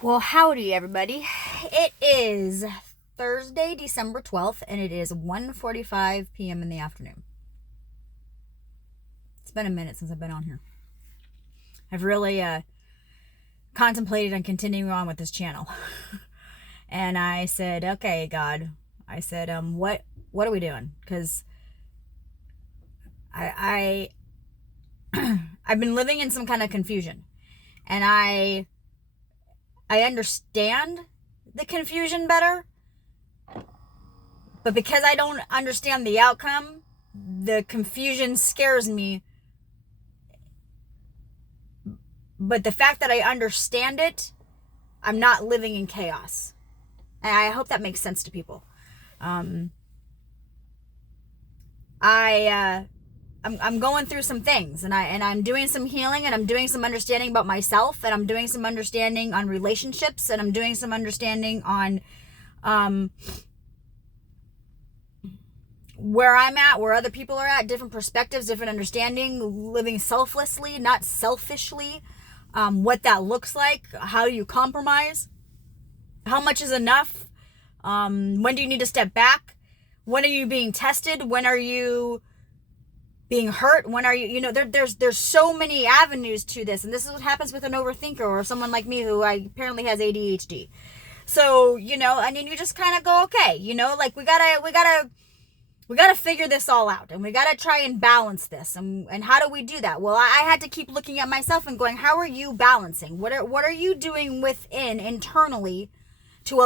Well, howdy everybody. It is Thursday, December 12th, and it is 1:45 p.m. in the afternoon. It's been a minute since I've been on here. I've really contemplated on continuing on with this channel. And I said, okay, God. I said, what are we doing? Because I've been living in some kind of confusion. And I understand the confusion better, but because I don't understand the outcome, the confusion scares me. But the fact that I understand it, I'm not living in chaos. And I hope that makes sense to people. I'm going through some things, and I'm doing some healing, and I'm doing some understanding about myself, and I'm doing some understanding on relationships, and I'm doing some understanding on where I'm at, where other people are at, different perspectives, different understanding, living selflessly, not selfishly, what that looks like, how do you compromise, how much is enough, when do you need to step back, when are you being tested, when are you being hurt, when are you, there's so many avenues to this, and this is what happens with an overthinker or someone like me who apparently has ADHD. So, and then you just kind of go, okay, like we gotta figure this all out, and we gotta try and balance this, and how do we do that? Well, I had to keep looking at myself and going, how are you balancing? What are you doing internally to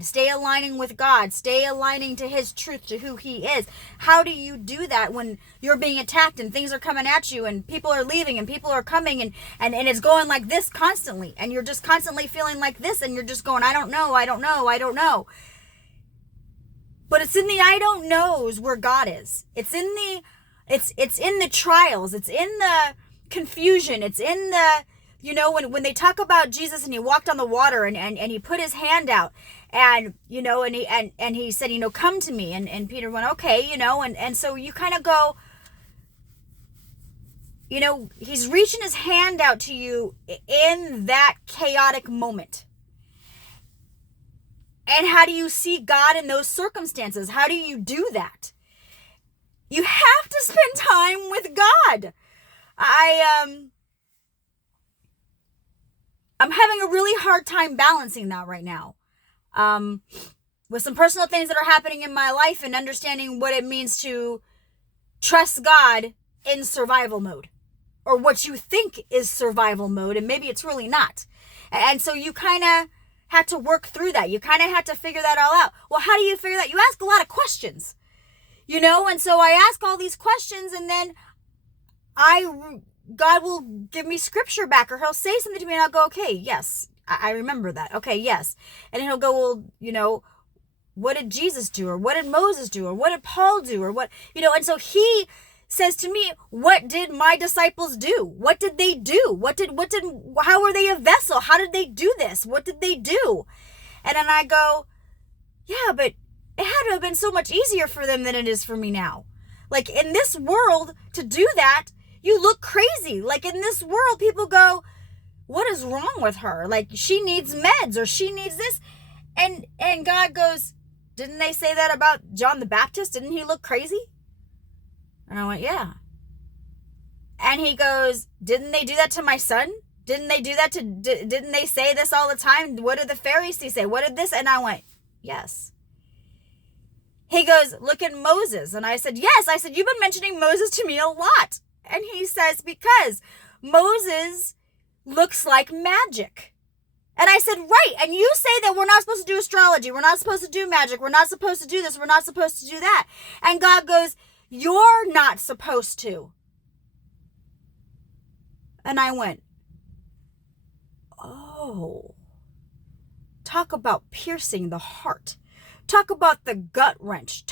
stay aligning with God, stay aligning to His truth, to who He is? How do you do that when you're being attacked and things are coming at you and people are leaving and people are coming and it's going like this constantly, and you're just constantly feeling like this, and you're just going, I don't know. But it's in the I don't knows where God is. It's in the trials, it's in the confusion, it's in the when they talk about Jesus and He walked on the water and He put His hand out and he said, come to me, and Peter went, okay, and so you kind of go, He's reaching His hand out to you in that chaotic moment. And how do you see God in those circumstances? How do you do that? You have to spend time with God. I'm having a really hard time balancing that right now. With some personal things that are happening in my life and understanding what it means to trust God in survival mode, or what you think is survival mode, and maybe it's really not. And so you kind of had to work through that. You kind of had to figure that all out. Well, how do you figure that? You ask a lot of questions, and so I ask all these questions, and then God will give me scripture back, or He'll say something to me, and I'll go, okay, yes, I remember that. Okay, yes. And then He'll go, well, what did Jesus do? Or what did Moses do? Or what did Paul do? Or what, and so He says to me, what did my disciples do? What did they do? How were they a vessel? How did they do this? What did they do? And then I go, yeah, but it had to have been so much easier for them than it is for me now. Like, in this world, to do that, you look crazy. Like, in this world, people go, what is wrong with her? Like, she needs meds, or she needs this. And God goes, didn't they say that about John the Baptist? Didn't he look crazy? And I went, yeah. And He goes, didn't they do that to my son? Didn't they do that didn't they say this all the time? What did the Pharisees say? What did this? And I went, yes. He goes, look at Moses. And I said, yes. I said, you've been mentioning Moses to me a lot. And He says, because Moses looks like magic. And I said, right. And you say that we're not supposed to do astrology. We're not supposed to do magic. We're not supposed to do this. We're not supposed to do that. And God goes, you're not supposed to. And I went, oh, talk about piercing the heart. Talk about the gut wrench.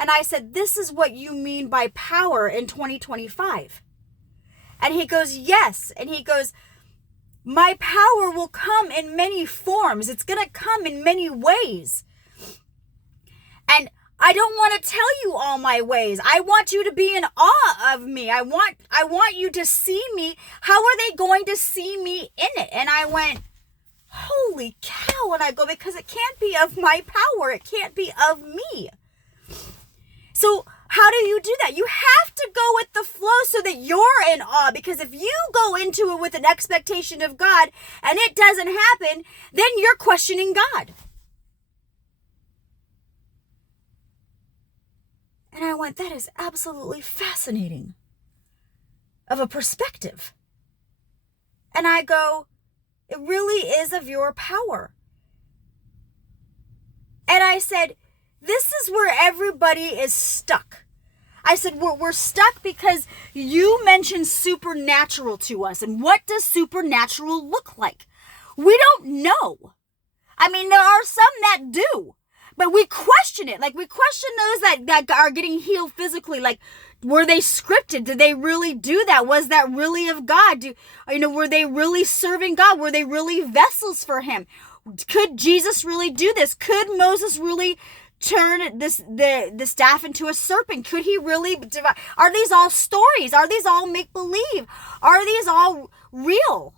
And I said, this is what you mean by power in 2025. And He goes, yes. And He goes, my power will come in many forms. It's going to come in many ways. And I don't want to tell you all my ways. I want you to be in awe of me. I want you to see me. How are they going to see me in it? And I went, holy cow. And I go, because it can't be of my power. It can't be of me. So how do you do that? You have to go with the flow so that you're in awe. Because if you go into it with an expectation of God and it doesn't happen, then you're questioning God. And I went, that is absolutely fascinating of a perspective. And I go, it really is of your power. And I said, this is where everybody is stuck. I said, we're stuck because you mentioned supernatural to us. And what does supernatural look like? We don't know. I mean, there are some that do. But we question it. Like, we question those that are getting healed physically. Like, were they scripted? Did they really do that? Was that really of God? Were they really serving God? Were they really vessels for him? Could Jesus really do this? Could Moses really turn the staff into a serpent? Could he really are these all stories? Are these all make-believe? Are these all real?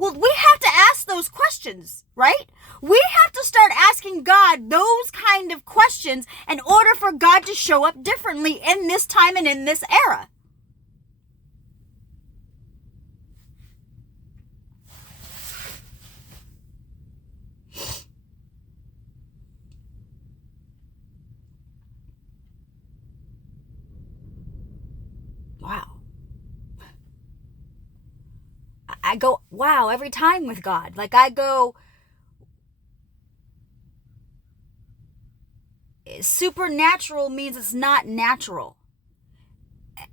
Well, we have to ask those questions, right? We have to start asking God those kind of questions in order for God to show up differently in this time and in this era. Wow. I go, wow, every time with God. Like, I go, supernatural means it's not natural.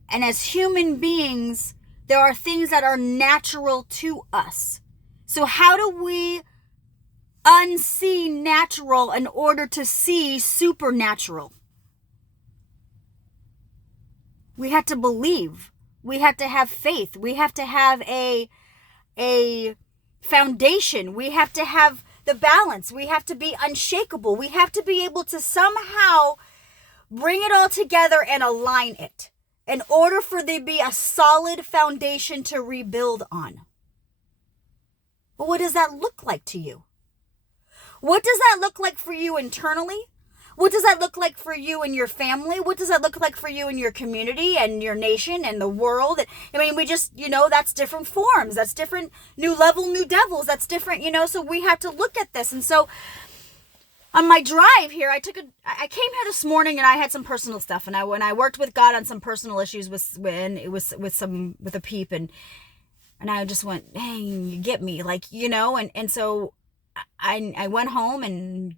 And as human beings, there are things that are natural to us. So how do we unsee natural in order to see supernatural? We have to believe. We have to have faith. We have to have a foundation. We have to have the balance. We have to be unshakable. We have to be able to somehow bring it all together and align it in order for there to be a solid foundation to rebuild on. But what does that look like to you? What does that look like for you internally? What does that look like for you and your family? What does that look like for you and your community and your nation and the world? I mean, we just, that's different forms. That's different new level, new devils. That's different, so we have to look at this. And so on my drive here, I came here this morning and I had some personal stuff. And when I worked with God on some personal issues with a peep and I just went, dang, you get me, and so I went home and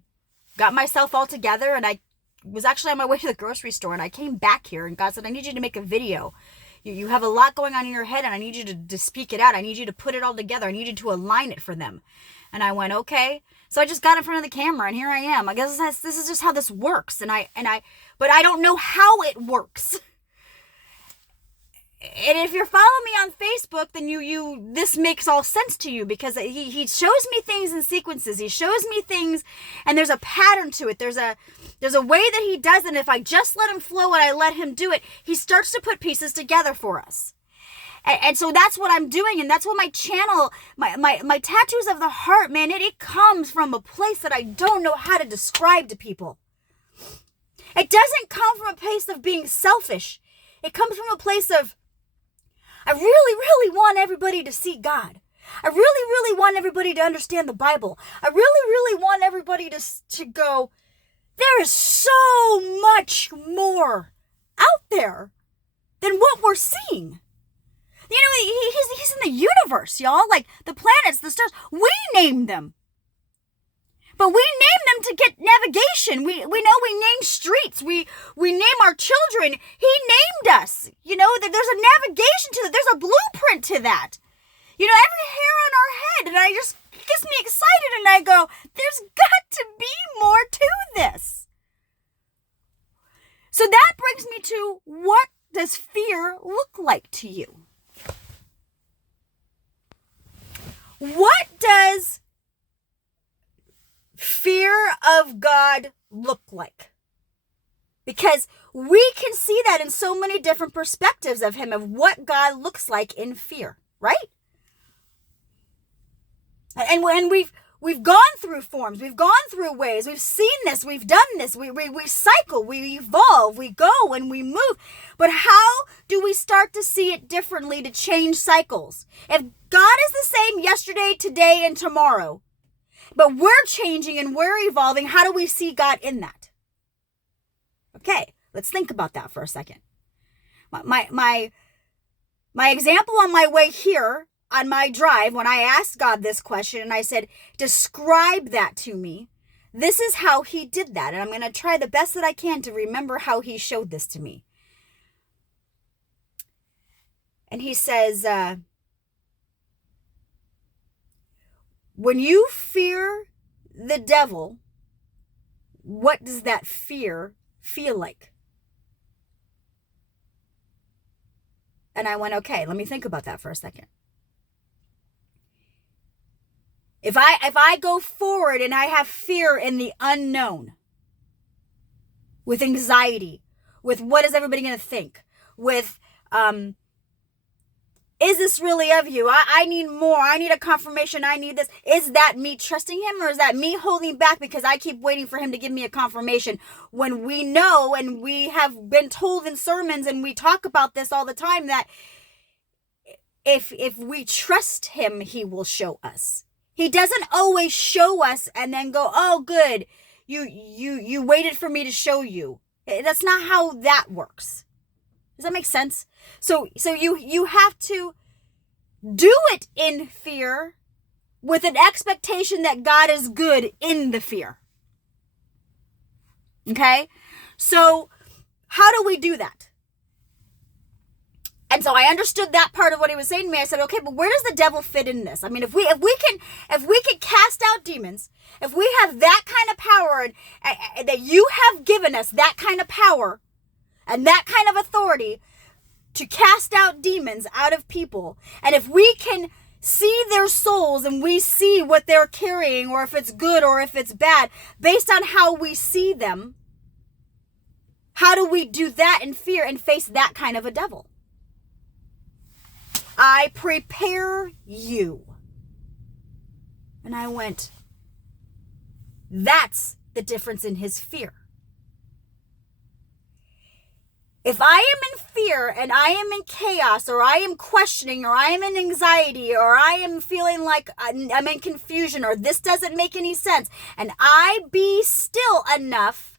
got myself all together, and I was actually on my way to the grocery store, and I came back here, and God said, I need you to make a video. You have a lot going on in your head, and I need you to speak it out. I need you to put it all together. I need you to align it for them. And I went, okay. So I just got in front of the camera, and here I am. I guess this is just how this works. But I don't know how it works. And if you're following me on Facebook, then this makes all sense to you, because he shows me things in sequences. He shows me things, and there's a pattern to it. There's a way that he does it. And if I just let him flow and I let him do it, he starts to put pieces together for us. And so that's what I'm doing, and that's what my channel, my tattoos of the heart, man, it comes from a place that I don't know how to describe to people. It doesn't come from a place of being selfish. It comes from a place of, I really, really want everybody to see God. I really, really want everybody to understand the Bible. I really, really want everybody to go, there is so much more out there than what we're seeing. He's in the universe, y'all. Like the planets, the stars, we name them. But we name them to get navigation. We know we name streets. We name our children. He named us. That there's a navigation to that. There's a blueprint to that. Every hair on our head. And I just gets me excited, and I go, there's got to be more to this. So that brings me to, what does fear look like to you? What does fear of God look like? Because we can see that in so many different perspectives of him, of what God looks like in fear, right? And when We've gone through forms. We've gone through ways. We've seen this. We've done this. We cycle. We evolve. We go and we move. But how do we start to see it differently to change cycles? If God is the same yesterday, today, and tomorrow, but we're changing and we're evolving, how do we see God in that? Okay, let's think about that for a second. My example on my way here, on my drive, when I asked God this question and I said, describe that to me, this is how he did that. And I'm going to try the best that I can to remember how he showed this to me. And he says, when you fear the devil, what does that fear feel like? And I went, okay, let me think about that for a second. If I go forward and I have fear in the unknown, with anxiety, with what is everybody going to think, with, is this really of you? I need more. I need a confirmation. I need this. Is that me trusting him, or is that me holding back because I keep waiting for him to give me a confirmation, when we know and we have been told in sermons and we talk about this all the time that if we trust him, he will show us. He doesn't always show us and then go, oh, good, you waited for me to show you. That's not how that works. Does that make sense? So you have to do it in fear with an expectation that God is good in the fear. Okay? So how do we do that? And so I understood that part of what he was saying to me. I said, okay, but where does the devil fit in this? I mean, if we can cast out demons, if we have that kind of power, and that you have given us that kind of power and that kind of authority to cast out demons out of people, and if we can see their souls and we see what they're carrying, or if it's good or if it's bad, based on how we see them, how do we do that in fear and face that kind of a devil? I prepare you. And I went, that's the difference in his fear. If I am in fear and I am in chaos, or I am questioning, or I am in anxiety, or I am feeling like I'm in confusion, or this doesn't make any sense, and I be still enough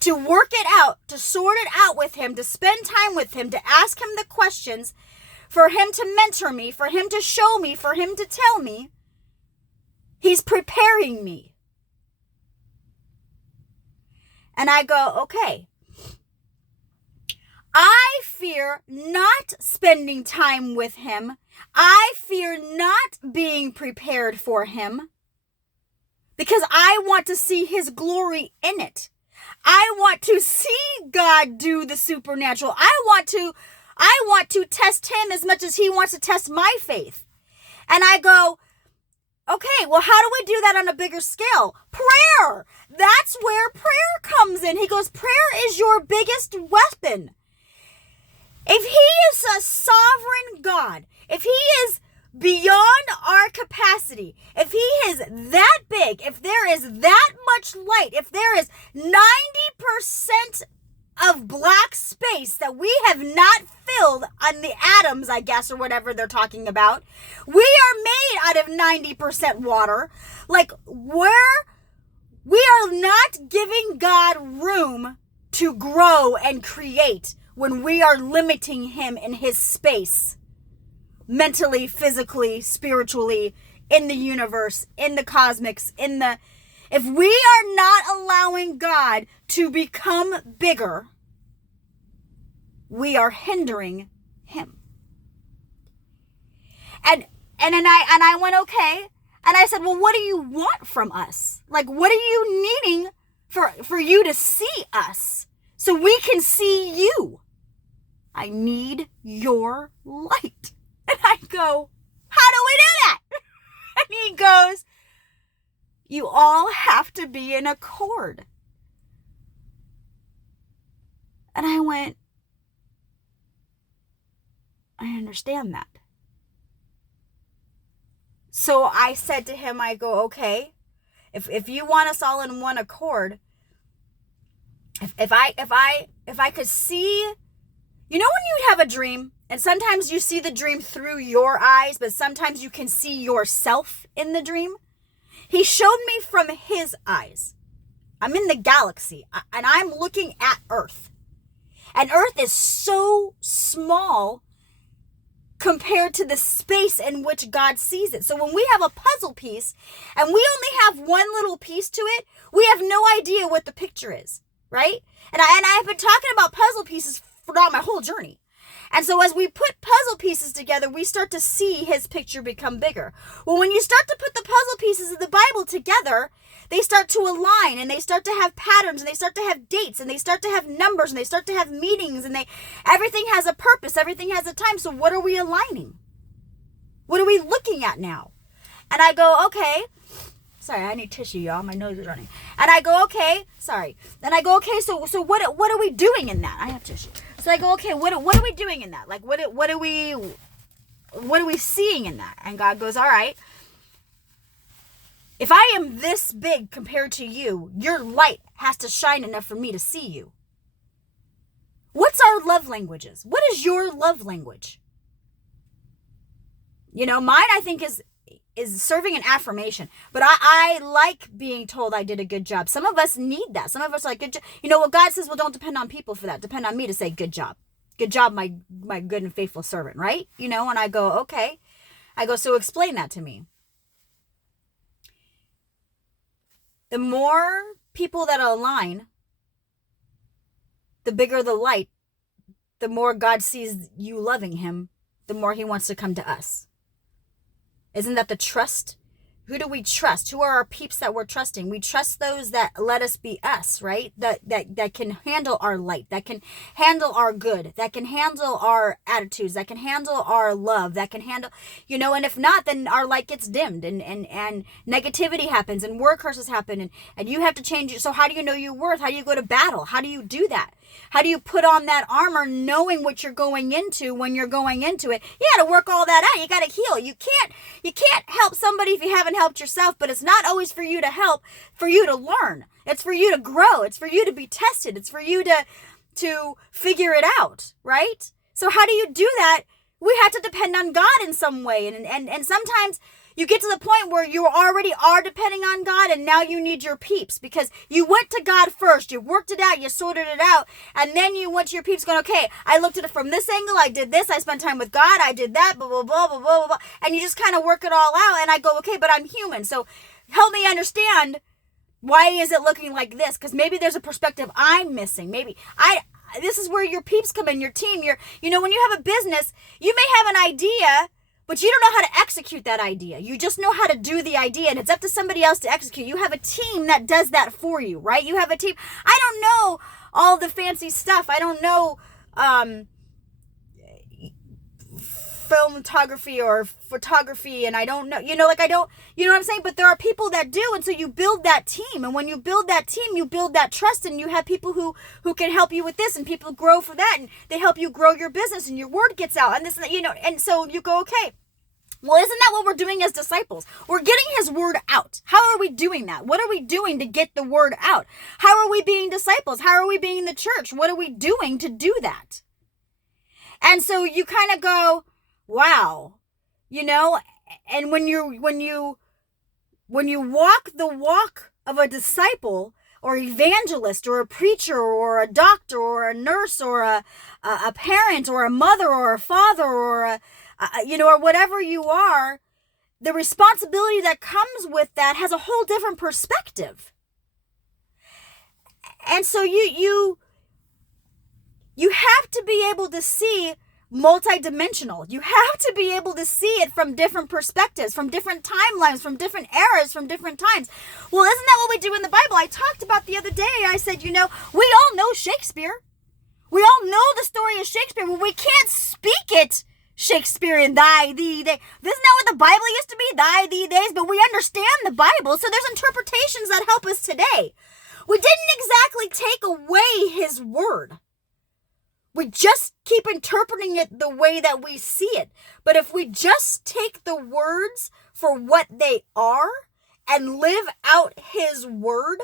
to work it out, to sort it out with him, to spend time with him, to ask him the questions, for him to mentor me, for him to show me, for him to tell me, he's preparing me. And I go, okay, I fear not spending time with him. I fear not being prepared for him, because I want to see his glory in it. I want to see God do the supernatural. I want to test him as much as he wants to test my faith. And I go, okay, well, how do we do that on a bigger scale? Prayer. That's where prayer comes in. He goes, prayer is your biggest weapon. If he is a sovereign God, if he is beyond our capacity, if he is that big, if there is that much light, if there is 90% of black space that we have not filled on the atoms, I guess, or whatever they're talking about, we are made out of 90% water. Like, we are not giving God room to grow and create when we are limiting him in his space, mentally, physically, spiritually, in the universe, in the cosmics, if we are not allowing God to become bigger, we are hindering him. And I went, okay. And I said, well, what do you want from us? Like, what are you needing for you to see us so we can see you? I need your light. And I go, how do we do that? And he goes, you all have to be in accord. And I went, I understand that. So I said to him, I go, okay, if you want us all in one accord, if I could see, you know when you have a dream and sometimes you see the dream through your eyes, but sometimes you can see yourself in the dream? He showed me from his eyes. I'm in the galaxy and I'm looking at Earth. And Earth is so small compared to the space in which God sees it. So when we have a puzzle piece and we only have one little piece to it, we have no idea what the picture is, right? And I've been talking about puzzle pieces throughout my whole journey. And so as we put puzzle pieces together, we start to see his picture become bigger. Well, when you start to put the puzzle pieces of the Bible together, they start to align and they start to have patterns and they start to have dates and they start to have numbers and they start to have meetings and everything has a purpose, everything has a time. So what are we aligning? What are we looking at now? And I go, okay. Sorry, I need tissue, y'all. My nose is running. And I go, okay. Sorry. And I go, okay. So what are we doing in that? I have tissue. So I go, okay. What are we doing in that? Like, what are we seeing in that? And God goes, all right. If I am this big compared to you, your light has to shine enough for me to see you. What's our love languages? What is your love language? You know, mine I think is serving an affirmation. But I like being told I did a good job. Some of us need that. Some of us are like, good job. You know, well, God says, well, don't depend on people for that. Depend on me to say good job. Good job, my good and faithful servant, right? You know, and I go, okay. I go, so explain that to me. The more people that align, the bigger the light, the more God sees you loving him, the more he wants to come to us. Isn't that the trust? Who do we trust? Who are our peeps that we're trusting? We trust those that let us be us, right? That can handle our light, that can handle our good, that can handle our attitudes, that can handle our love, that can handle, you know, and if not, then our light gets dimmed and negativity happens and word curses happen and you have to change it. So how do you know your worth? How do you go to battle? How do you do that? How do you put on that armor knowing what you're going into when you're going into it? You got to work all that out. You got to heal. You can't help somebody if you haven't helped yourself, but it's not always for you to help, for you to learn. It's for you to grow. It's for you to be tested. It's for you to figure it out, right? So how do you do that? We have to depend on God in some way. And sometimes you get to the point where you already are depending on God and now you need your peeps because you went to God first. You worked it out. You sorted it out. And then you went to your peeps going, okay, I looked at it from this angle. I did this. I spent time with God. I did that, blah, blah, blah, blah, blah, blah. And you just kind of work it all out. And I go, okay, but I'm human. So help me understand, why is it looking like this? Because maybe there's a perspective I'm missing. Maybe this is where your peeps come in, your team. You know, when you have a business, you may have an idea, but you don't know how to execute that idea. You just know how to do the idea, and it's up to somebody else to execute. You have a team that does that for you, right? You have a team. I don't know all the fancy stuff. I don't know filmography or photography, and I don't know, you know what I'm saying? But there are people that do, and so you build that team, and when you build that team, you build that trust, and you have people who can help you with this, and people grow for that, and they help you grow your business, and your word gets out, and this, you know, and so you go, okay, well, isn't that what we're doing as disciples? We're getting his word out. How are we doing that? What are we doing to get the word out? How are we being disciples? How are we being the church? What are we doing to do that? And so you kind of go, wow, you know, and when you walk the walk of a disciple or evangelist or a preacher or a doctor or a nurse or a parent or a mother or a father or you know, or whatever you are, the responsibility that comes with that has a whole different perspective. And so you have to be able to see multidimensional. You have to be able to see it from different perspectives, from different timelines, from different eras, from different times. Well, isn't that what we do in the Bible? I talked about the other day, I said, you know, we all know Shakespeare. We all know the story of Shakespeare, but we can't speak it Shakespearean, thy, thee, they. Isn't that what the Bible used to be? Thy, thee, days. But we understand the Bible, so there's interpretations that help us today. We didn't exactly take away his word. We just keep interpreting it the way that we see it. But if we just take the words for what they are and live out his word,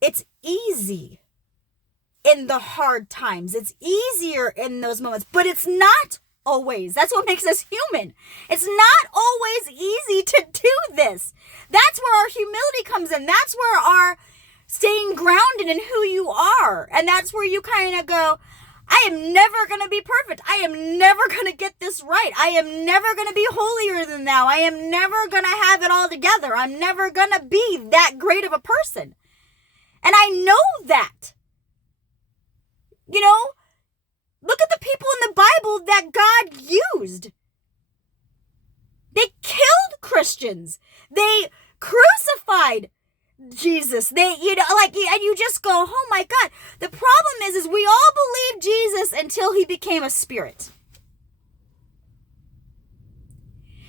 it's easy in the hard times. It's easier in those moments, but it's not always. That's what makes us human. It's not always easy to do this. That's where our humility comes in. That's where our staying grounded in who you are. And that's where you kind of go, I am never going to be perfect. I am never going to get this right. I am never going to be holier than thou. I am never going to have it all together. I'm never going to be that great of a person. And I know that. You know, look at the people in the Bible that God used. They killed Christians. They crucified Jesus. And you just go, oh my God. The problem is we all believed Jesus until he became a spirit.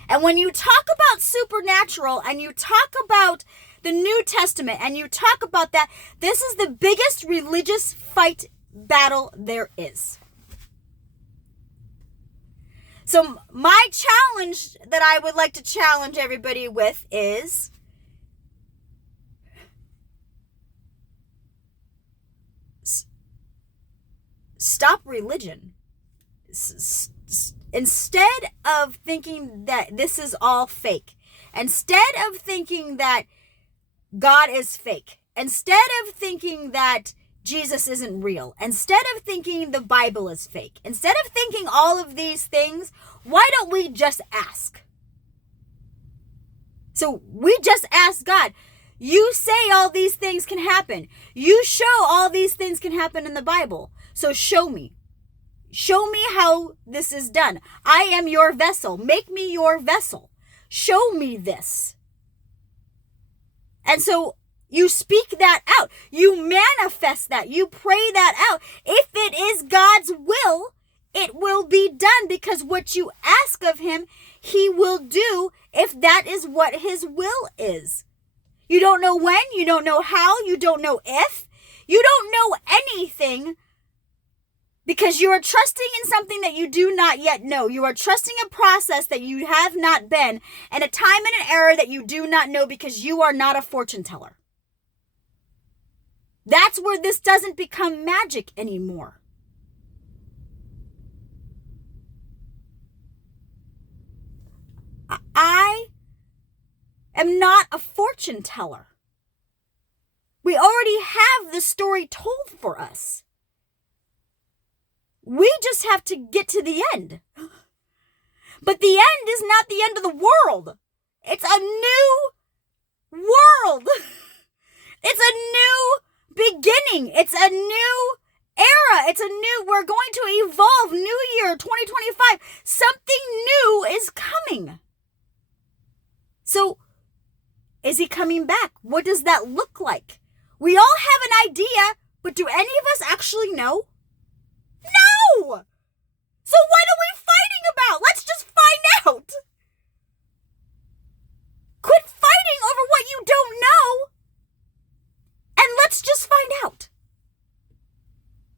And when you talk about supernatural and you talk about the New Testament and you talk about that, this is the biggest religious battle there is. So my challenge that I would like to challenge everybody with is stop religion. Instead of thinking that this is all fake, instead of thinking that God is fake, instead of thinking that Jesus isn't real, instead of thinking the Bible is fake, instead of thinking all of these things, why don't we just ask? So we just ask God, you say all these things can happen. You show all these things can happen in the Bible. So show me. Show me how this is done. I am your vessel. Make me your vessel. Show me this. And so you speak that out. You manifest that. You pray that out. If it is God's will, it will be done, because what you ask of him, he will do if that is what his will is. You don't know when, you don't know how, you don't know if, you don't know anything, because you are trusting in something that you do not yet know. You are trusting a process that you have not been, and a time and an era that you do not know, because you are not a fortune teller. That's where this doesn't become magic anymore. I am not a fortune teller. We already have the story told for us. We just have to get to the end. But the end is not the end of the world. It's a new world. It's a new beginning. It's a new era. We're going to evolve. New year, 2025. Something new is coming. So, is he coming back? What does that look like? We all have an idea, but do any of us actually know? No! So what are we fighting about? Let's just find out. Quit fighting over what you don't know, and let's just find out.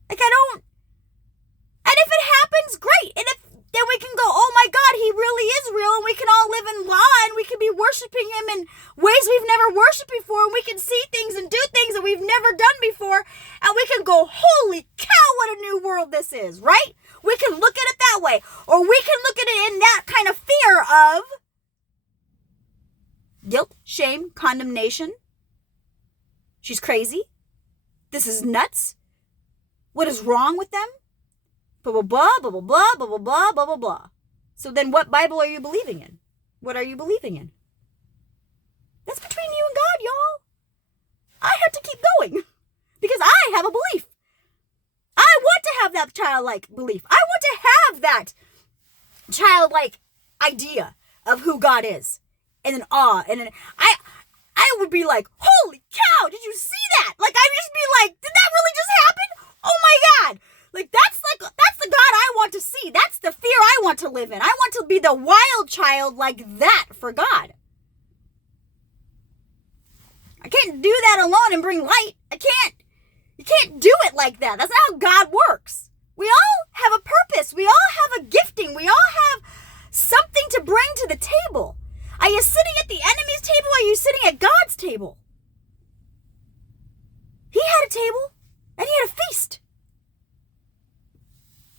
And if it happens, great. And if then we can go, oh my God, he really is real, and we can all live in law, and we can be worshiping him in ways we've never worshiped before, and we can see things and do things that we've never done before, and we can go, holy cow, what a new world this is, right? We can look at it that way, or we can look at it in that kind of fear of guilt, shame, condemnation. She's crazy. This is nuts. What is wrong with them? Blah, blah, blah, blah, blah, blah, blah, blah, blah, blah, blah. So then what Bible are you believing in? What are you believing in? That's between you and God, y'all. I have to keep going because I have a belief. I want to have that childlike belief. I want to have that childlike idea of who God is, and an awe, and I would be like, holy cow, did you see that? Like, I'd just be like, did that really just happen? Oh my God. Like, that's the God I want to see. That's the fear I want to live in. I want to be the wild child like that for God. I can't do that alone and bring light. You can't do it like that. That's not how God works. We all have a purpose. We all have a gifting. We all have something to bring to the table. Are you sitting at the enemy's table, or are you sitting at God's table? He had a table, and he had a feast.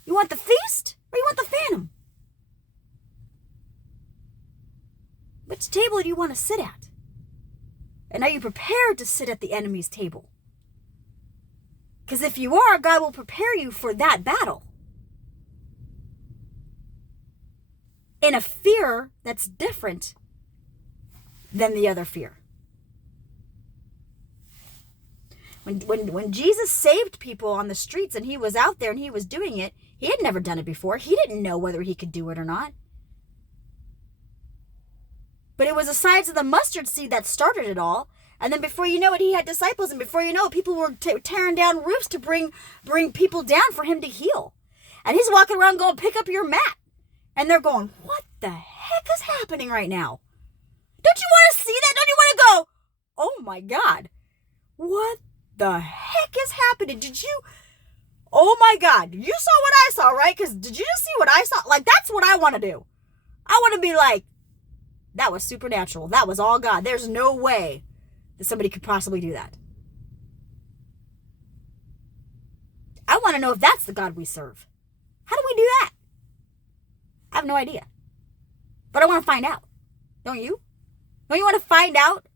You want the feast, or you want the phantom? Which table do you want to sit at? And are you prepared to sit at the enemy's table? Because if you are, God will prepare you for that battle. In a fear that's different than the other fear. When Jesus saved people on the streets and he was out there and he was doing it, he had never done it before. He didn't know whether he could do it or not. But it was the size of the mustard seed that started it all. And then before you know it, he had disciples. And before you know it, people were tearing down roofs to bring people down for him to heal. And he's walking around going, pick up your mat. And they're going, what the heck is happening right now? Don't you want to see that? Don't you want to go, oh my God, what the heck is happening? Oh my God, you saw what I saw, right? Because did you just see what I saw? Like, that's what I want to do. I want to be like, that was supernatural. That was all God. There's no way that somebody could possibly do that. I want to know if that's the God we serve. How do we do that? I have no idea. But I want to find out. Don't you? Don't you want to find out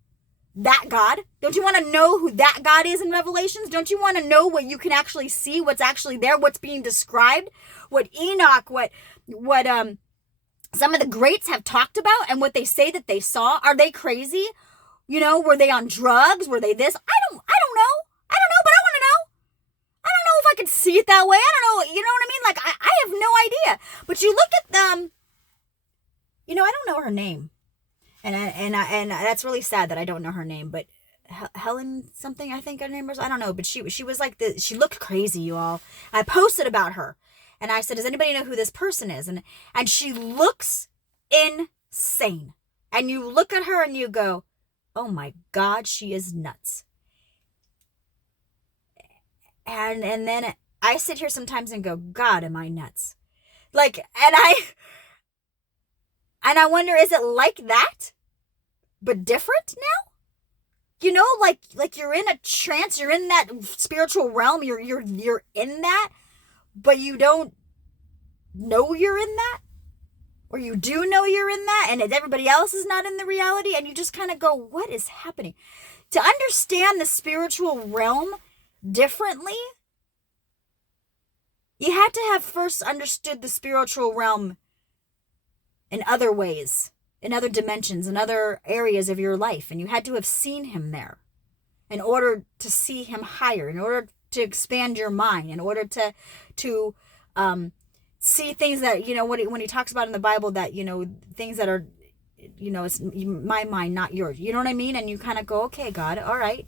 that God? Don't you want to know who that God is in Revelations? Don't you want to know what you can actually see, what's actually there, what's being described? What Enoch, what some of the greats have talked about and what they say that they saw? Are they crazy? You know, were they on drugs? Were they this? I don't know. I don't know, but I want to know. I don't know if I could see it that way. I don't know. You know what I mean? Like, I have no idea. But you look at them, you know, I don't know her name. And that's really sad that I don't know her name, but Helen something, I think her name was, I don't know, but she was like she looked crazy, you all. I posted about her and I said, does anybody know who this person is? And she looks insane. And you look at her and you go, oh my God, she is nuts. And then I sit here sometimes and go, God, am I nuts? Like, and I wonder, is it like that, but different now? You know, like you're in a trance, you're in that spiritual realm, you're in that, but you don't know you're in that, or you do know you're in that, and everybody else is not in the reality, and you just kind of go, what is happening? To understand the spiritual realm differently, you had to have first understood the spiritual realm in other ways, in other dimensions, in other areas of your life. And you had to have seen him there in order to see him higher, in order to expand your mind, in order to see things that, you know, when he talks about in the Bible that, you know, things that are, you know, it's my mind, not yours. You know what I mean? And you kind of go, okay, God, all right.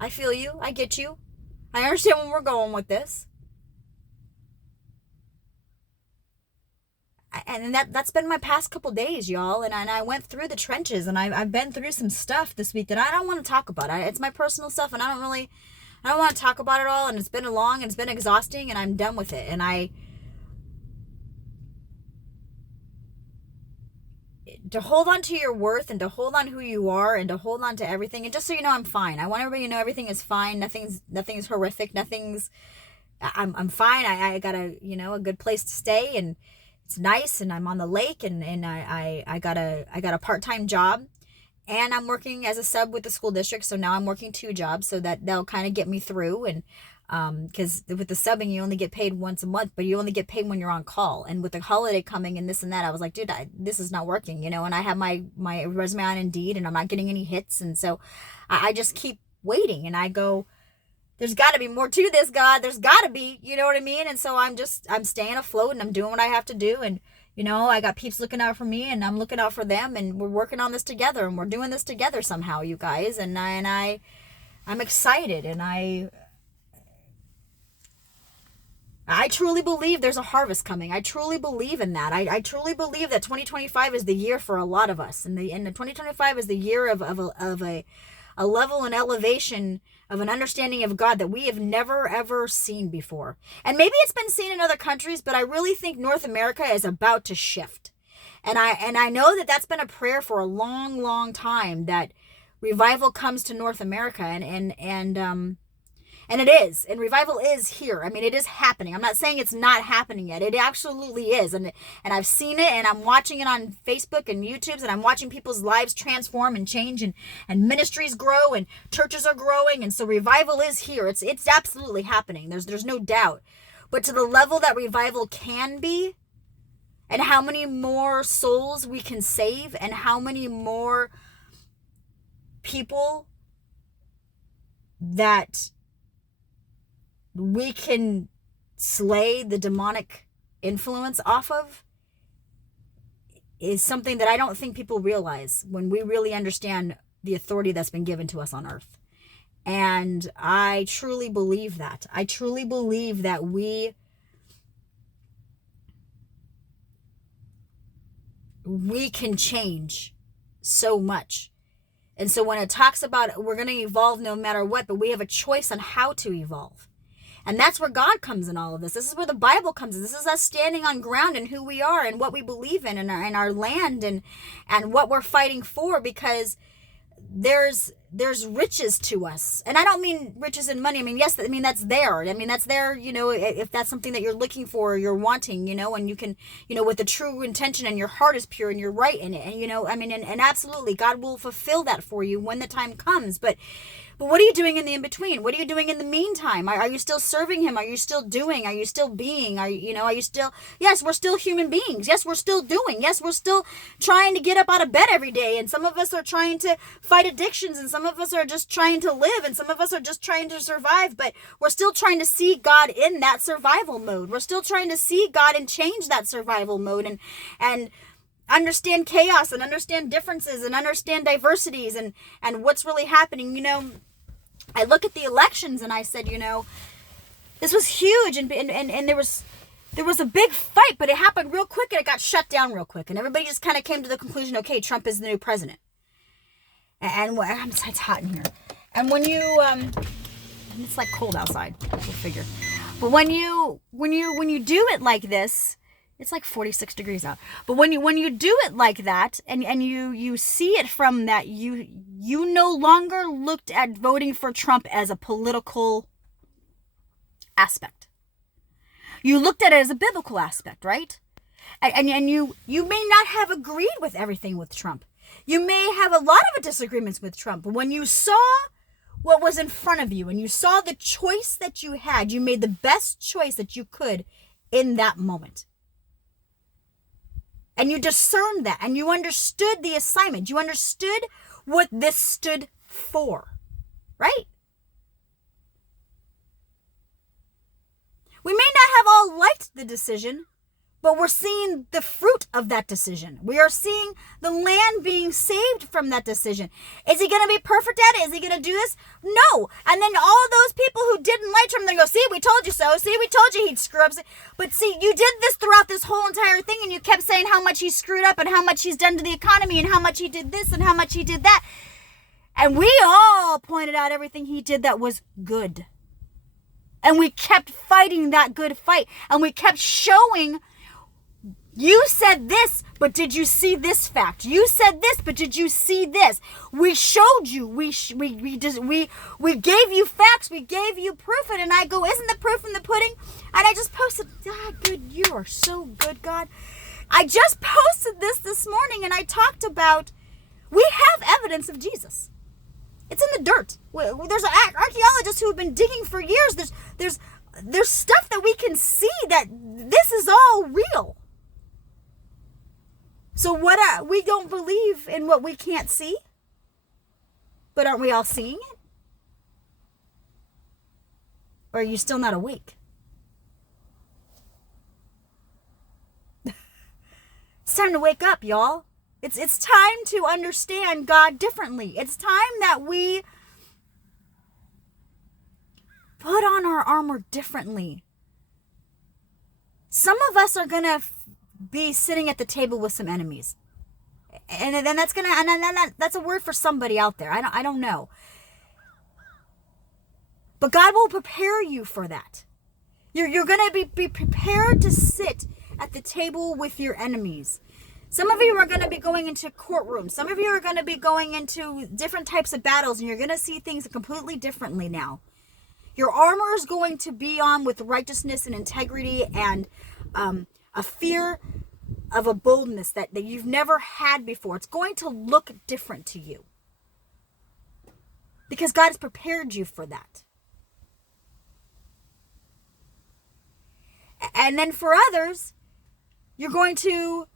I feel you. I get you. I understand where we're going with this. And that's been my past couple days, y'all. And I went through the trenches, and I've been through some stuff this week that I don't want to talk about. It's my personal stuff, and I don't want to talk about it all. And it's been long, and it's been exhausting, and I'm done with it. And to hold on to your worth, and to hold on who you are, and to hold on to everything. And just so you know, I'm fine. I want everybody to know everything is fine. Nothing's horrific. I'm fine. I got a good place to stay, and it's nice, and I'm on the lake, and I got a part-time job, and I'm working as a sub with the school district. So now I'm working 2 jobs, so that they'll kind of get me through. And because with the subbing, you only get paid once a month, but you only get paid when you're on call. And with the holiday coming and this and that, I was like, dude, this is not working, you know. And I have my resume on Indeed, and I'm not getting any hits, and so I just keep waiting. And I go, there's got to be more to this, God. There's got to be, you know what I mean? And so I'm staying afloat, and I'm doing what I have to do. And, you know, I got peeps looking out for me, and I'm looking out for them, and we're working on this together, and we're doing this together somehow, you guys. And I'm excited, and I truly believe there's a harvest coming. I truly believe in that. I truly believe that 2025 is the year for a lot of us. And the 2025 is the year of a level and elevation of an understanding of God that we have never, ever seen before. And maybe it's been seen in other countries, but I really think North America is about to shift. And I know that that's been a prayer for a long, long time, that revival comes to North America, and it is. And revival is here. I mean, it is happening. I'm not saying it's not happening yet. It absolutely is. And I've seen it, and I'm watching it on Facebook and YouTube, and I'm watching people's lives transform and change, and ministries grow, and churches are growing. And so revival is here. It's absolutely happening. There's no doubt. But to the level that revival can be, and how many more souls we can save, and how many more people that we can slay the demonic influence off of, is something that I don't think people realize when we really understand the authority that's been given to us on earth. And I truly believe that. I truly believe that we can change so much. And so when it talks about we're going to evolve no matter what, but we have a choice on how to evolve. And that's where God comes in all of this. This is where the Bible comes in. This is us standing on ground and who we are and what we believe in, and our land, and what we're fighting for, because there's riches to us. And I don't mean riches in money. I mean, yes, I mean, that's there. I mean, that's there, if that's something that you're looking for or you're wanting, and you can, with the true intention, and your heart is pure and you're right in it. And, I mean, and absolutely, God will fulfill that for you when the time comes. But what are you doing in the in-between? What are you doing in the meantime? Are you still serving him? Are you still doing? Are you still being? Are you still, yes, we're still human beings. Yes, we're still doing. Yes, we're still trying to get up out of bed every day. And some of us are trying to fight addictions, and some of us are just trying to live, and some of us are just trying to survive. But we're still trying to see God in that survival mode. We're still trying to see God and change that survival mode, and understand chaos, and understand differences, and understand diversities, and what's really happening. I look at the elections, and I said, this was huge, and there was a big fight, but it happened real quick, and it got shut down real quick, and everybody just kind of came to the conclusion, okay, Trump is the new president. And it's hot in here. And when you it's like cold outside, go figure. But when you do it like this, it's like 46 degrees out. But when you do it like that, and you see it from that, you no longer looked at voting for Trump as a political aspect. You looked at it as a biblical aspect, right? And you may not have agreed with everything with Trump. You may have a lot of disagreements with Trump. But when you saw what was in front of you, and you saw the choice that you had, you made the best choice that you could in that moment. And you discerned that, and you understood the assignment. You understood what this stood for, right? We may not have all liked the decision, but we're seeing the fruit of that decision. We are seeing the land being saved from that decision. Is he going to be perfect at it? Is he going to do this? No. And then all of those people who didn't like Trump, they go, see, we told you so. See, we told you he'd screw up. But see, you did this throughout this whole entire thing, and you kept saying how much he screwed up, and how much he's done to the economy, and how much he did this, and how much he did that. And we all pointed out everything he did that was good. And we kept fighting that good fight. And we kept showing, you said this, but did you see this fact? You said this, but did you see this? We showed you. We gave you facts. We gave you proof. And I go, isn't the proof in the pudding? And I just posted, God, good, you are so good, God. I just posted this morning, and I talked about, we have evidence of Jesus. It's in the dirt. There's archaeologists who have been digging for years. There's stuff that we can see that this is all real. So we don't believe in what we can't see, but aren't we all seeing it? Or are you still not awake? It's time to wake up, y'all. It's time to understand God differently. It's time that we put on our armor differently. Some of us are going to be sitting at the table with some enemies. And then that's a word for somebody out there. I don't know. But God will prepare you for that. You're going to be prepared to sit at the table with your enemies. Some of you are going to be going into courtrooms. Some of you are going to be going into different types of battles, and you're going to see things completely differently now. Your armor is going to be on with righteousness and integrity and a fear of a boldness that you've never had before. It's going to look different to you because God has prepared you for that. And then for others, you're going to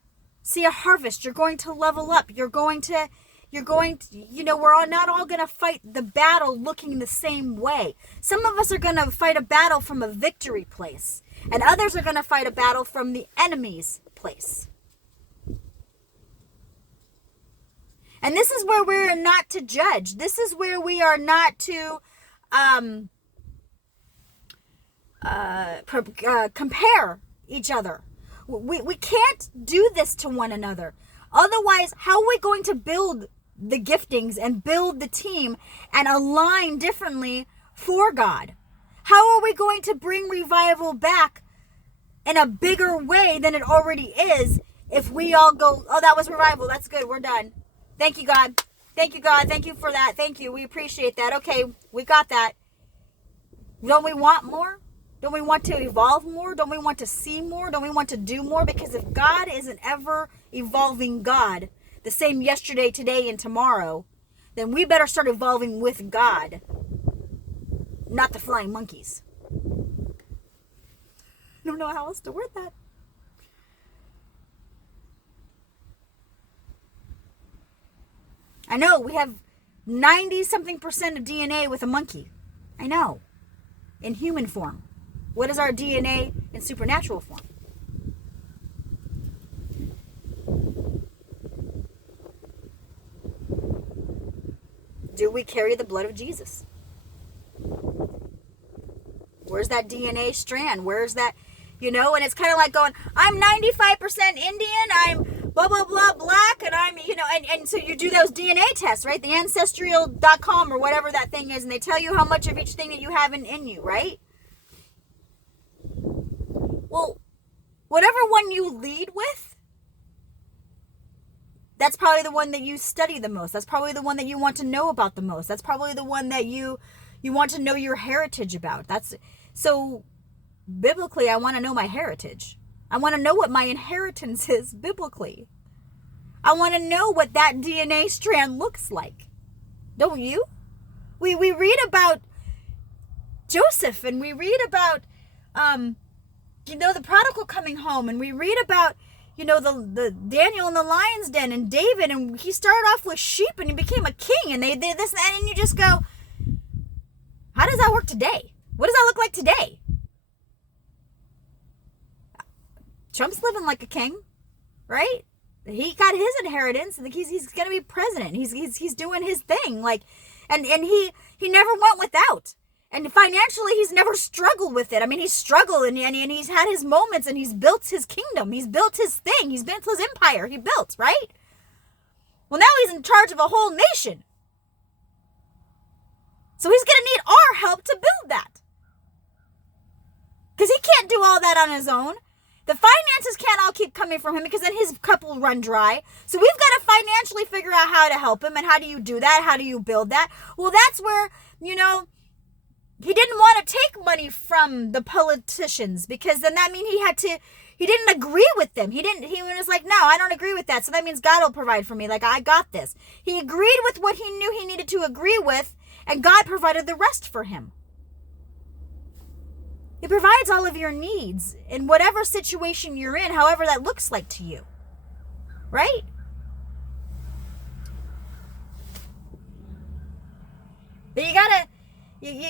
see a harvest. You're going to level up. You're going to, we're not all going to fight the battle looking the same way. Some of us are going to fight a battle from a victory place, and others are going to fight a battle from the enemy's place. And this is where we're not to judge. This is where we are not to compare each other. We can't do this to one another. Otherwise, how are we going to build the giftings and build the team and align differently for God? How are we going to bring revival back in a bigger way than it already is if we all go, oh, that was revival. That's good. We're done. Thank you, God. Thank you, God. Thank you for that. Thank you. We appreciate that. Okay, we got that. Don't we want more? Don't we want to evolve more? Don't we want to see more? Don't we want to do more? Because if God is an ever evolving God, the same yesterday, today, and tomorrow, then we better start evolving with God, not the flying monkeys. I don't know how else to word that. I know we have 90-something% of DNA with a monkey. I know. In human form. What is our DNA in supernatural form? Do we carry the blood of Jesus? Where's that DNA strand? Where's that, and it's kind of like going, I'm 95% Indian, I'm blah, blah, blah, black, and I'm, and so you do those DNA tests, right? The ancestral.com or whatever that thing is, and they tell you how much of each thing that you have in you, right? Well, whatever one you lead with, that's probably the one that you study the most. That's probably the one that you want to know about the most. That's probably the one that you want to know your heritage about. So biblically, I want to know my heritage. I want to know what my inheritance is biblically. I want to know what that DNA strand looks like. Don't you? We read about Joseph, and we read about the prodigal coming home, and we read about the Daniel in the lion's den, and David, and he started off with sheep and he became a king, and they did this and that, and you just go, how does that work today? What does that look like today? Trump's living like a king, right? He got his inheritance, and he's going to be president. He's doing his thing, and he never went without. And financially, he's never struggled with it. I mean, he's struggled, and he's had his moments, and he's built his kingdom. He's built his thing. He's built his empire. He built, right? Well, now he's in charge of a whole nation. So he's going to need our help to build that. Because he can't do all that on his own. The finances can't all keep coming from him, because then his cup will run dry. So we've got to financially figure out how to help him. And how do you do that? How do you build that? Well, that's where, he didn't want to take money from the politicians, because then that means he didn't agree with them. He was like, no, I don't agree with that. So that means God will provide for me. Like, I got this. He agreed with what he knew he needed to agree with, and God provided the rest for him. He provides all of your needs in whatever situation you're in, however that looks like to you. Right? But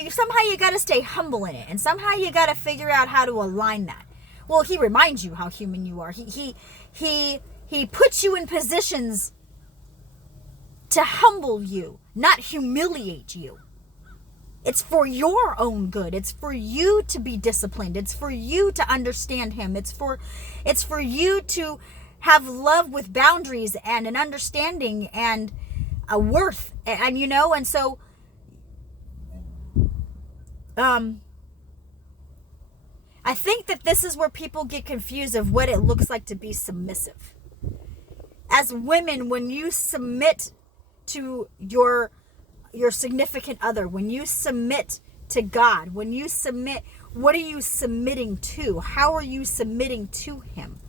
somehow you gotta stay humble in it, and somehow you gotta figure out how to align that. Well, he reminds you how human you are. He puts you in positions to humble you, not humiliate you. It's for your own good. It's for you to be disciplined. It's for you to understand him. It's for you to have love with boundaries and an understanding and a worth. And you know, and so I think that this is where people get confused of what it looks like to be submissive. As women, when you submit to your significant other, when you submit to God, when you submit, what are you submitting to? How are you submitting to him?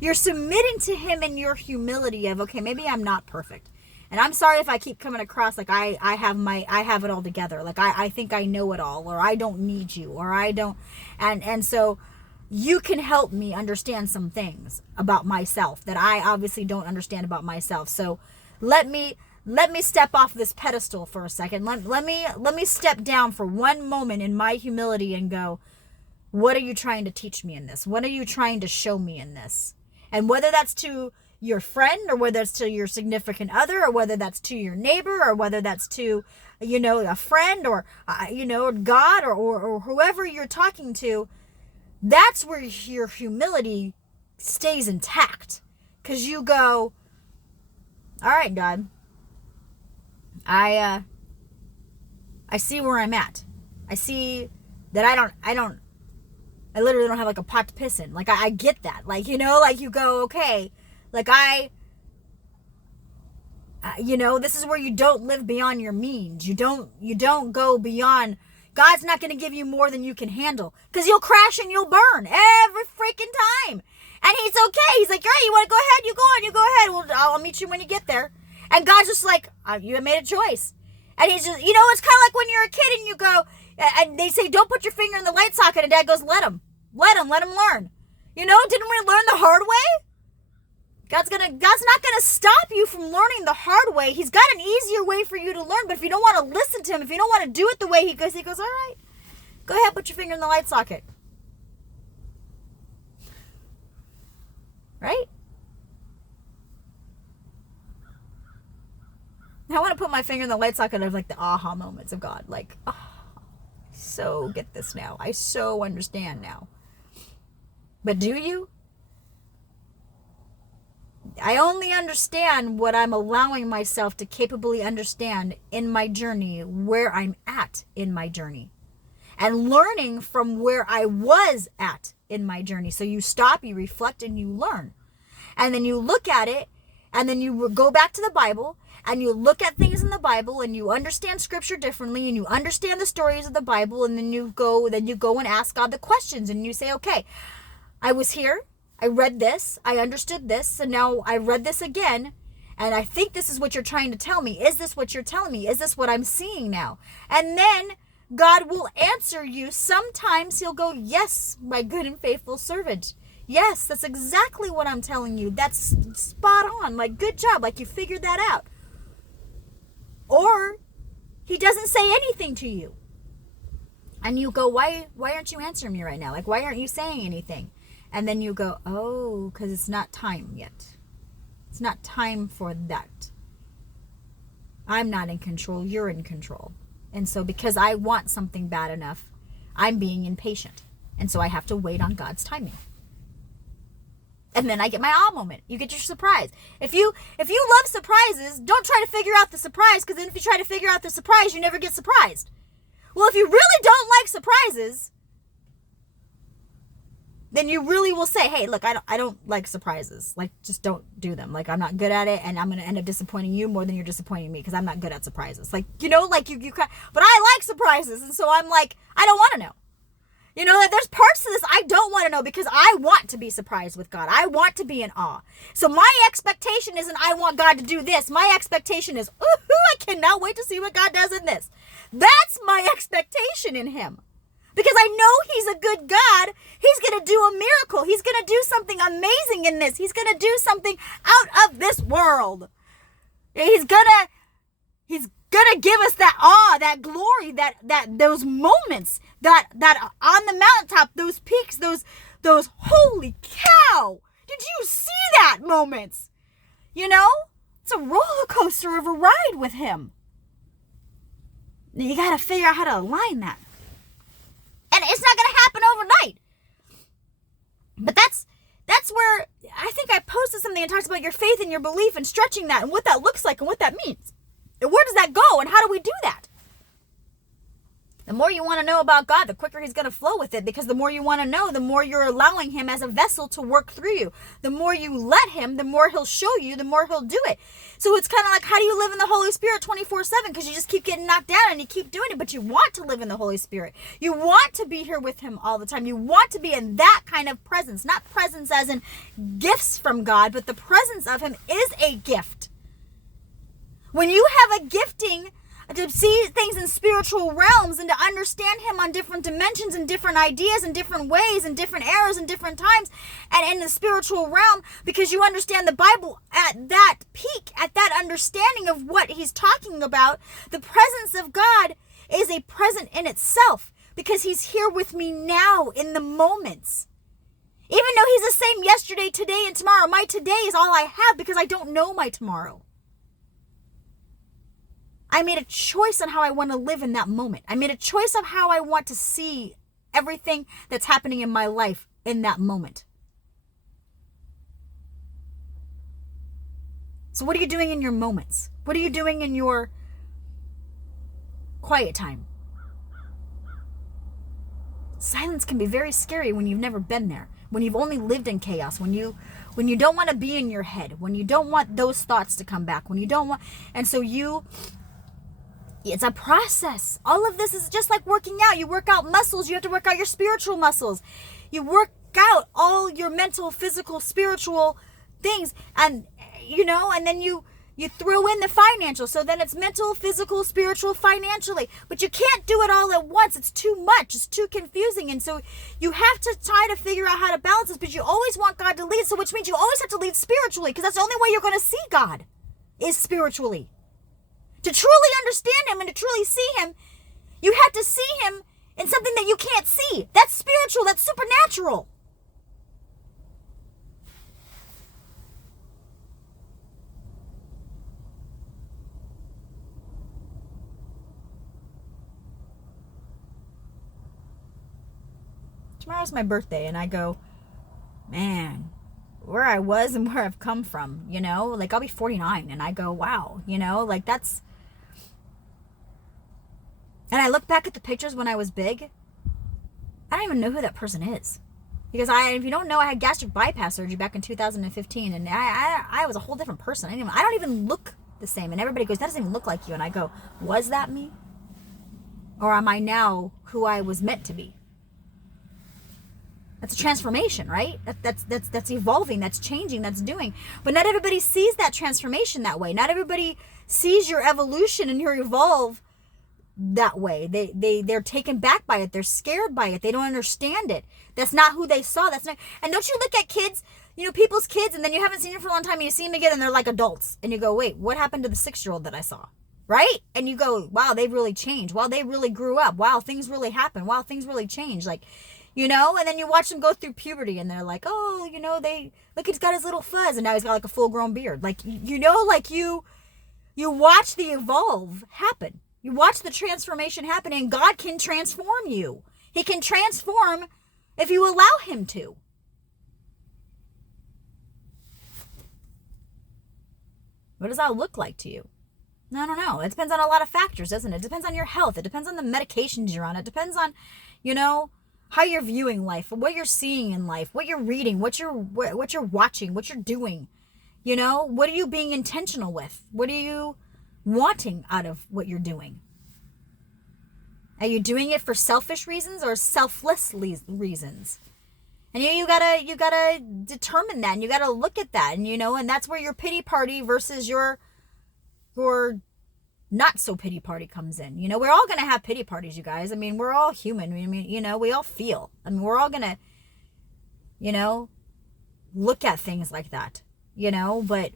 You're submitting to him in your humility of, okay, maybe I'm not perfect. And I'm sorry if I keep coming across like I have it all together. Like I think I know it all, or I don't need you, or I don't. And so you can help me understand some things about myself that I obviously don't understand about myself. So let me step off this pedestal for a second. Let me step down for one moment in my humility and go, what are you trying to teach me in this? What are you trying to show me in this? And whether that's to your friend, or whether it's to your significant other, or whether that's to your neighbor, or whether that's to, you know, a friend, or, you know, God, or whoever you're talking to, that's where your humility stays intact. Because you go, all right, God, I see where I'm at. I see that I literally don't have like a pot to piss in. Like I get that. Like, you know, like you go, okay, like you know, this is where you don't live beyond your means. You don't go beyond. God's not going to give you more than you can handle, because you'll crash and you'll burn every freaking time. And he's okay. He's like, all right, you want to go ahead? You go on. You go ahead. Well, I'll meet you when you get there. And God's just like, you have made a choice. And he's just, you know, it's kind of like when you're a kid and you go, and they say, don't put your finger in the light socket. And Dad goes, let him learn. You know, didn't we learn the hard way? God's not gonna stop you from learning the hard way. He's got an easier way for you to learn. But if you don't want to listen to him, if you don't want to do it the way he goes, all right, go ahead, put your finger in the light socket. Right? I want to put my finger in the light socket of like the aha moments of God. Like, oh, so get this now. I so understand now. But do you? I only understand what I'm allowing myself to capably understand in my journey, where I'm at in my journey, and learning from where I was at in my journey. So you stop, you reflect, and you learn. And then you look at it, and then you go back to the Bible, and you look at things in the Bible, and you understand scripture differently, and you understand the stories of the Bible, and then you go and ask God the questions, and you say, okay, I was here, I read this, I understood this, and now I read this again, and I think this is what you're trying to tell me. Is this what you're telling me? Is this what I'm seeing now? And then God will answer you. Sometimes he'll go, yes, my good and faithful servant. Yes, that's exactly what I'm telling you. That's spot on. Like, good job. Like, you figured that out. Or he doesn't say anything to you. And you go, why aren't you answering me right now? Like, why aren't you saying anything? And then you go, oh, because it's not time yet. It's not time for that. I'm not in control. You're in control. And so because I want something bad enough, I'm being impatient. And so I have to wait on God's timing. And then I get my aha moment. You get your surprise. If you love surprises, don't try to figure out the surprise, because then if you try to figure out the surprise, you never get surprised. Well, if you really don't like surprises, then you really will say, hey, look, I don't like surprises. Like, just don't do them. Like, I'm not good at it, and I'm going to end up disappointing you more than you're disappointing me, because I'm not good at surprises. Like, you know, like you but I like surprises, and so I'm like, I don't want to know. You know, there's parts to this I don't want to know, because I want to be surprised with God. I want to be in awe. So my expectation isn't I want God to do this. My expectation is, ooh, I cannot wait to see what God does in this. That's my expectation in him. Because I know he's a good God. He's going to do a miracle. He's going to do something amazing in this. He's going to do something out of this world. He's going to give us that awe, that glory, that those moments, that on the mountaintop, those peaks, those holy cow. Did you see that moments? You know, it's a roller coaster of a ride with him. You got to figure out how to align that. And it's not going to happen overnight. But That's where I think I posted something and talks about your faith and your belief and stretching that and what that looks like and what that means. And where does that go and how do we do that? The more you want to know about God, the quicker he's going to flow with it, because the more you want to know, the more you're allowing him as a vessel to work through you. The more you let him, the more he'll show you, the more he'll do it. So it's kind of like, how do you live in the Holy Spirit 24/7? Because you just keep getting knocked down and you keep doing it, but you want to live in the Holy Spirit. You want to be here with him all the time. You want to be in that kind of presence, not presence as in gifts from God, but the presence of him is a gift. When you have a gifting to see things in spiritual realms and to understand him on different dimensions and different ideas and different ways and different eras and different times and in the spiritual realm, because you understand the Bible at that peak, at that understanding of what he's talking about, the presence of God is a present in itself, because he's here with me now in the moments. Even though he's the same yesterday, today, and tomorrow, my today is all I have because I don't know my tomorrow. I made a choice on how I want to live in that moment. I made a choice of how I want to see everything that's happening in my life in that moment. So what are you doing in your moments? What are you doing in your quiet time? Silence can be very scary when you've never been there, when you've only lived in chaos, when you don't want to be in your head, when you don't want those thoughts to come back, when you don't want, and so it's a process. All of this is just like working out. You work out muscles. You have to work out your spiritual muscles. You work out all your mental, physical, spiritual things. And, and then you throw in the financial. So then it's mental, physical, spiritual, financially. But you can't do it all at once. It's too much. It's too confusing. And so you have to try to figure out how to balance this. But you always want God to lead. So which means you always have to lead spiritually. Because that's the only way you're going to see God is spiritually. To truly understand him and to truly see him, you have to see him in something that you can't see. That's spiritual. That's supernatural. Tomorrow's my birthday, and I go, man, where I was and where I've come from, like I'll be 49, and I go, wow, like that's. And I look back at the pictures when I was big. I don't even know who that person is. Because if you don't know, I had gastric bypass surgery back in 2015. And I was a whole different person. I don't even look the same. And everybody goes, that doesn't even look like you. And I go, was that me? Or am I now who I was meant to be? That's a transformation, right? That's evolving, that's changing, that's doing. But not everybody sees that transformation that way. Not everybody sees your evolution and your evolve that way. They're taken back by it. They're scared by it. They don't understand it. That's not who they saw. That's not. And don't you look at kids, people's kids, and then you haven't seen them for a long time, and you see them again, and they're like adults, and you go, wait, what happened to the 6-year-old that I saw? Right? And you go, wow, they've really changed. Wow, they really grew up. Wow, things really happened. Wow, things really changed. Like, and then you watch them go through puberty, and they're like, oh, they look, he's got his little fuzz, and now he's got like a full-grown beard. Like, like you watch the evolve happen. You watch the transformation happen, and God can transform you. He can transform if you allow him to. What does that look like to you? I don't know. It depends on a lot of factors, doesn't it? It depends on your health. It depends on the medications you're on. It depends on, how you're viewing life, what you're seeing in life, what you're reading, what you're watching, what you're doing. What are you being intentional with? What are you wanting out of what you're doing? Are you doing it for selfish reasons or selfless reasons? And you gotta determine that, and you gotta look at that, and and that's where your pity party versus your not so pity party comes in. We're all gonna have pity parties, you guys. We're all human. We all feel. We're all gonna, look at things like that, but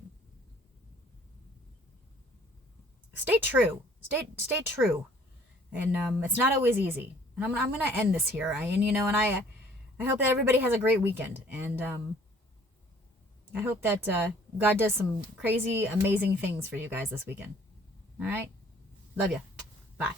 stay true. Stay true. And it's not always easy. And I'm going to end this here. I hope that everybody has a great weekend. And I hope that God does some crazy, amazing things for you guys this weekend. All right? Love you. Bye.